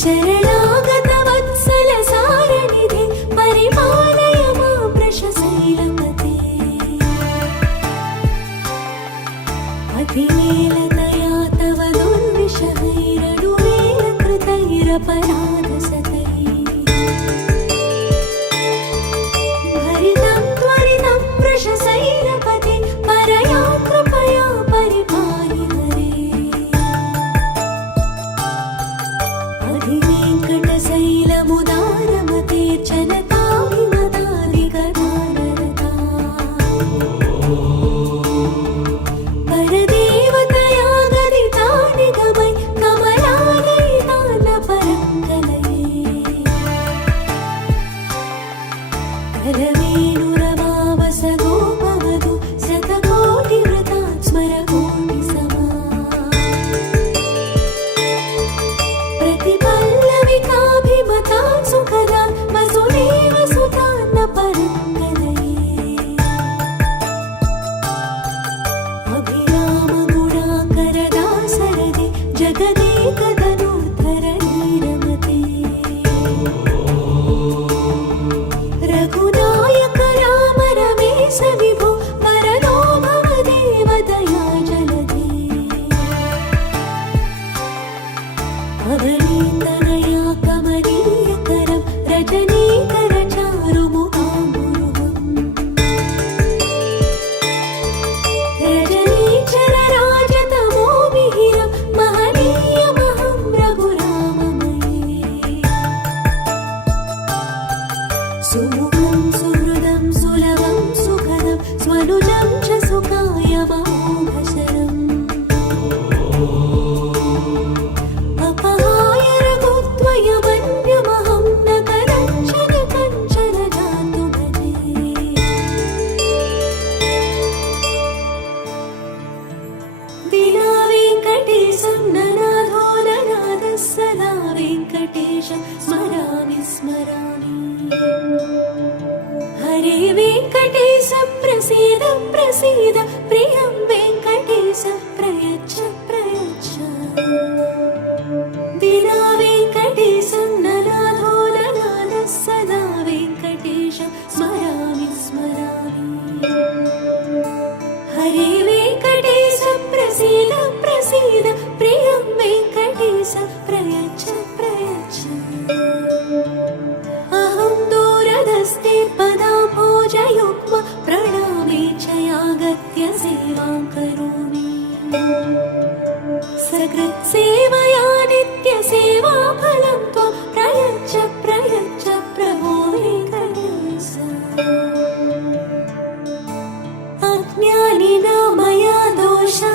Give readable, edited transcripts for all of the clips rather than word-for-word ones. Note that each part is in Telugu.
शरणागत वत्सल सारनिधे परिपालय मां वृषशैलपते अतिमेलतया तव दुर्विषहैरनुवेलकृतैरपराधसतैः भरितं त्वरितं वृषशैलपते परया कृपया परिपाहि हरे अधिवेङ्कटशैलमुदारमते जनताभिमताधिगदानरता परदेवतया गदिता निगमै कमलालयितान्नपरङ्गलये करवेणुरवावस गोपवधू शतकोटिवृता स्मरकोटिसमा प्रतिपल्लविकाभिमता सुखदा वसुदेव सुतान्नपरङ्गलये अभिरामगुणाकरदासरदे जगदेकतनूधरणीरमते रघुनायक राम रमेश विभो वरदो भव देवदया जलधे अवनीतनया कमनीयकरं रजनीकरचारुमुखाम्बुरुहम् रजनीचरराजतमोमिहिरं महनीयमहं रघुराममये सुमुखं सुहृदं सुलभं सुखदं स्वनुजं च सुखायमोघशरम् अपहाय रघुत्वयमन्यमहं न करञ्चन कञ्चन जातु भजे विना वेङ्कटेशं ननाथो ननाथः सदा वेङ्कटेशं स्मरामि स्मरामि हरे वेङ्कटेश प्रसीद प्रसीद प्रियं वेङ्कटेश प्रयच्छ प्रयच्छ विना वेङ्कटेशं ननाथो ननाथः सदा वेङ्कटेशं स्मरामि स्मरामि हरे वेङ्कटेश प्रसीद प्रसीद प्रियं वेङ्कटेश प्रयच्छ प्रयच्छ अहं दूरधस्ते पदाम्भोजयुग्म प्रणामे च यागत्य सेवां करोमि सकृत्सेवया नित्यसेवाफलं त्वं प्रयच्छ प्रयच्छ प्रभो वेङ्कटेश अज्ञानिना मया दोषा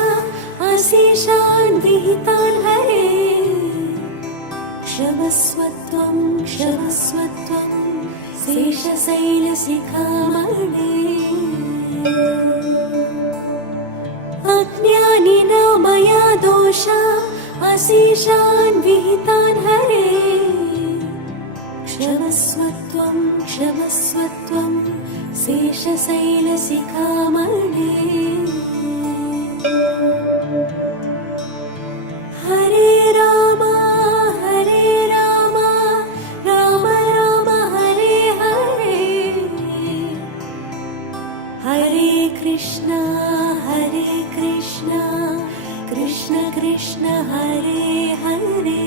अशेषान् विहितान् हरे क्षमस्वत्वं क्षमस्वत्वं शेषशैलशिखामणे अज्ञानिना मया दोषा अशेषान् विहितान् हरे क्षमस्वत्वं क्षमस्वत्वं शेषशैलशिखामणे हरे राम राम राम हरे हरे हरे कृष्ण कृष्ण कृष्ण हरे हरे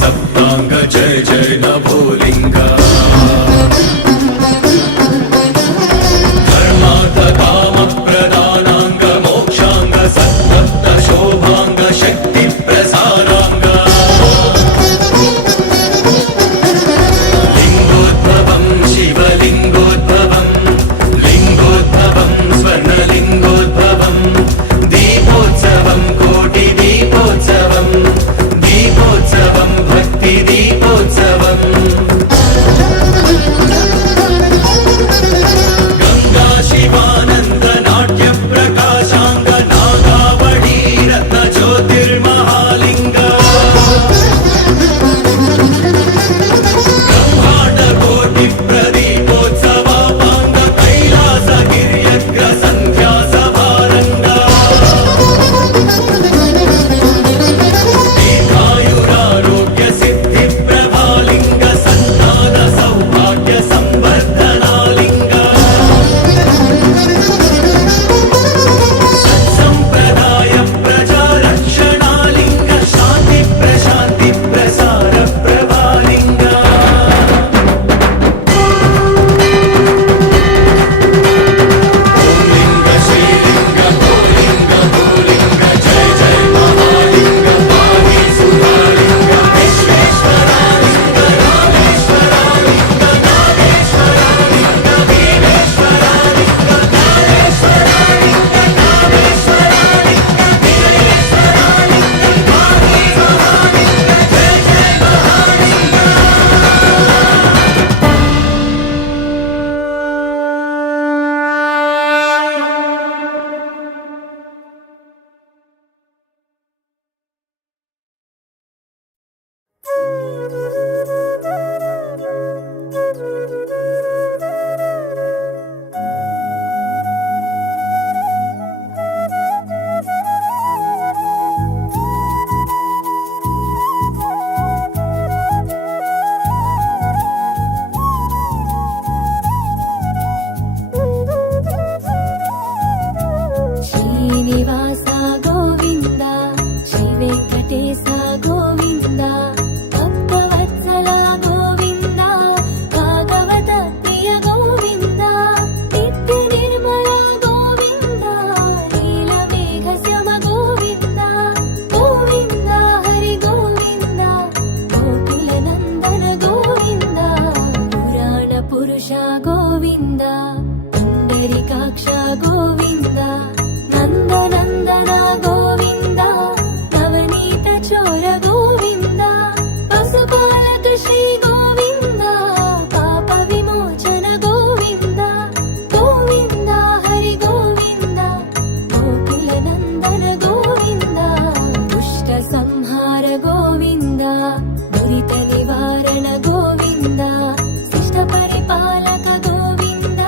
सप्त शूलांग जय जय नभोलिंग धर्मार्थ काम प्रदानांग मोक्षांग सत्वत्त शोभांग शक्ति प्रसारांग लिंगोद्भवं शिवलिंगोद्भवं लिंगोद्भवं स्वर्णलिंगोद्भवं दीपोत्सवं कोटि दीपोत्सवं दीपोत्सवं भक्ति दीपोत्सवम् गंगा शिवानंद नाट्य प्रकाशांग नागावली रत्न ज्योतिर्महालिंग ब्रह्मांड कोटि प्रदीपोत्सवापांग कैलास गिर्यग्र संध्या सभारंग दीर्घायुरारोग्य सिद्धि प्रभालिंग संतान सौभाग्य संवर्धनालिंग सत्संप्रदाय प्रजा रक्षणालिंग शांति प्रशांति प्रसार प्रभालिंग ओम लिंग श्रीलिंग भोलिंग भोलिंग जय जय महालिंग पाहि सुधालिंग विश्वेश्वरालिंग रामेश्वरालिंग नागेश्वरालिंग भीमेश्वरालिंग कामेश्वरालिंग कामेश्वरालिंग वीरेश्वरालिंग पाहि महालिंग जय जय శ్రీనివాస గోవింద శ్రీ వెంకటేశ గోవింద భక్తవత్సల గోవింద భాగవత ప్రియ గోవింద నిత్య నిర్మల గోవింద నీలమేఘ శ్యామ గోవింద గోవింద హరి గోవింద గోకుల నందన గోవింద పురాణ పురుష గోవింద పుండరీకాక్ష గోవింద నందనందన గోవింద నవనీత చోర గోవింద పశుపాలక శ్రీ గోవింద పాప విమోచన గోవింద గోవింద హరి గోవింద గోకుల నందన గోవింద దుష్ట సంహార గోవింద దురిత నివారణ గోవింద శిష్ట పరిపాలక గోవింద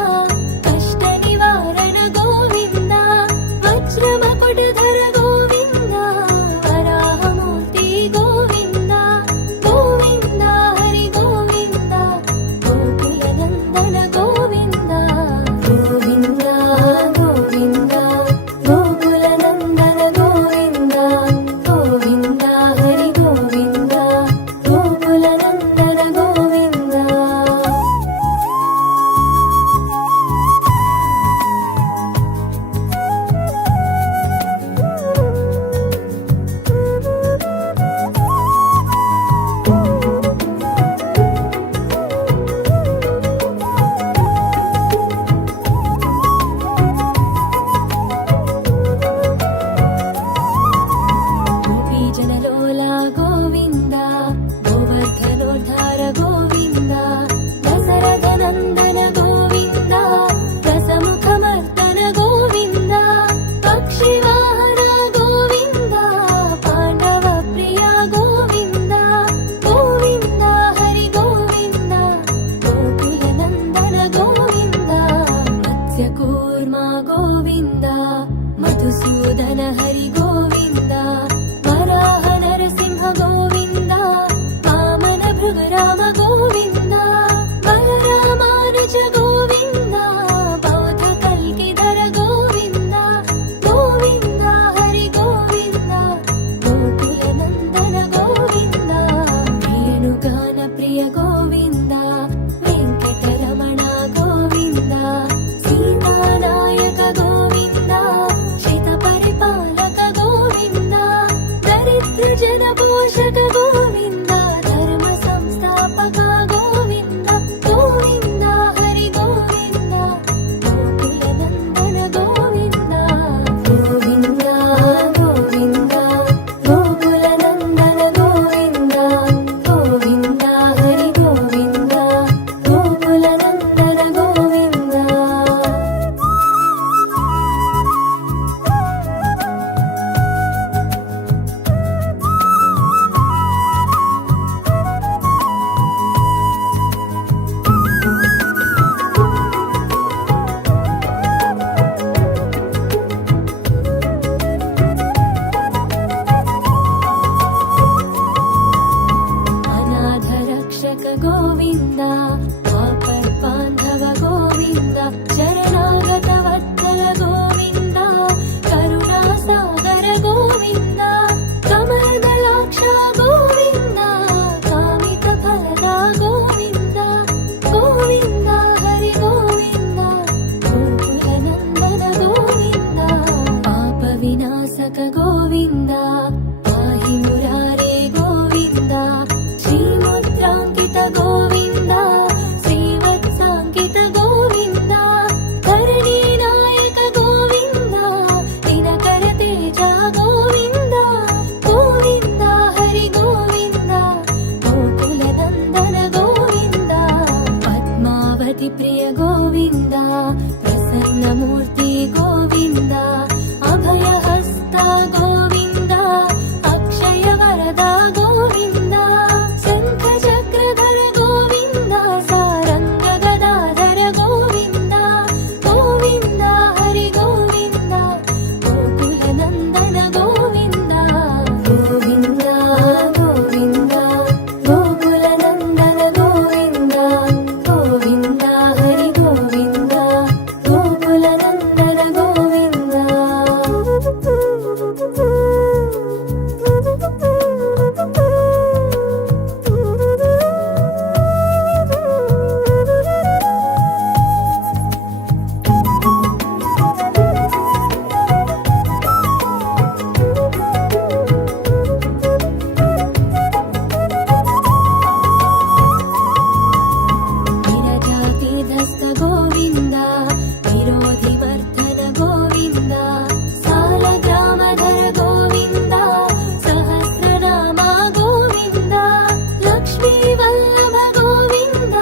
శ్రీవల్లభ గోవింద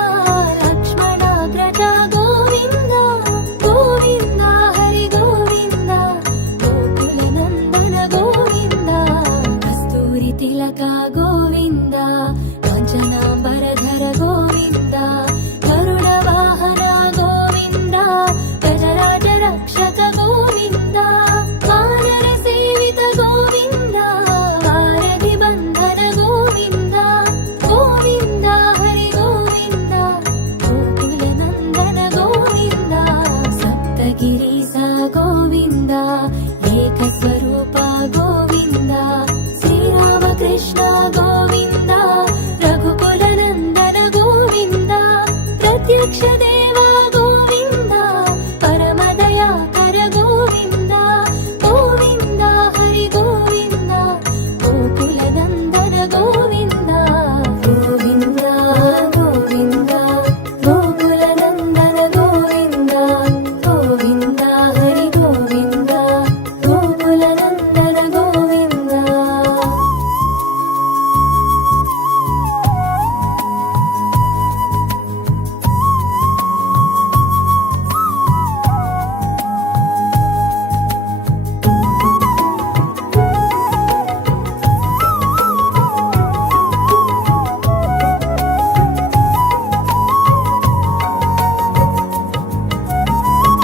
లక్ష్మణాగ్రజ గోవింద గోవింద హరి గోవింద గోకుల నందన గోవింద కస్తూరి తిలక గోవింద కాంచనాంబరధర గోవింద గరుడ వాహన గోవింద గజరాజ రక్షక గోవింద వానర సేవిత గోవింద వారధి బంధన గోవింద గోవింద హరి గోవింద గోకుల నందన గోవింద సప్తగిరీశ గోవింద ఏకస్వరూప గోవింద శ్రీరామకృష్ణ గోవింద రఘుకుల నందన గోవింద ప్రత్యక్ష దేవ గోవింద పరమదయాకర గోవింద గోవింద హరి గోవింద గోకుల నందన గోవింద గోవింద గోవింద గోకుల నందన గోవింద గోవింద హరి గోవింద గోకుల నందన గోవింద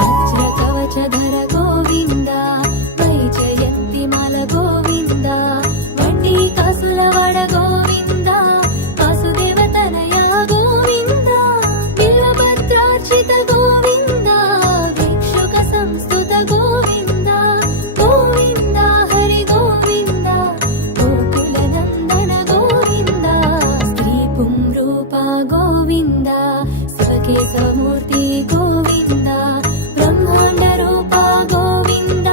వజ్రకవచధర గోవింద వైజయంతిమాల గోవింద వడ్డీ కాసులవాడ గోవింద వాసుదేవ తనయ గోవింద బిల్వపత్రార్చిత గోవింద భిక్షుక సంస్తుత గోవింద గోవింద హరి గోవింద గోకుల నందన గోవింద స్త్రీ పుంరూప గోవింద స్వకేశమూర్తి గోవింద బ్రహ్మాండ రూప గోవింద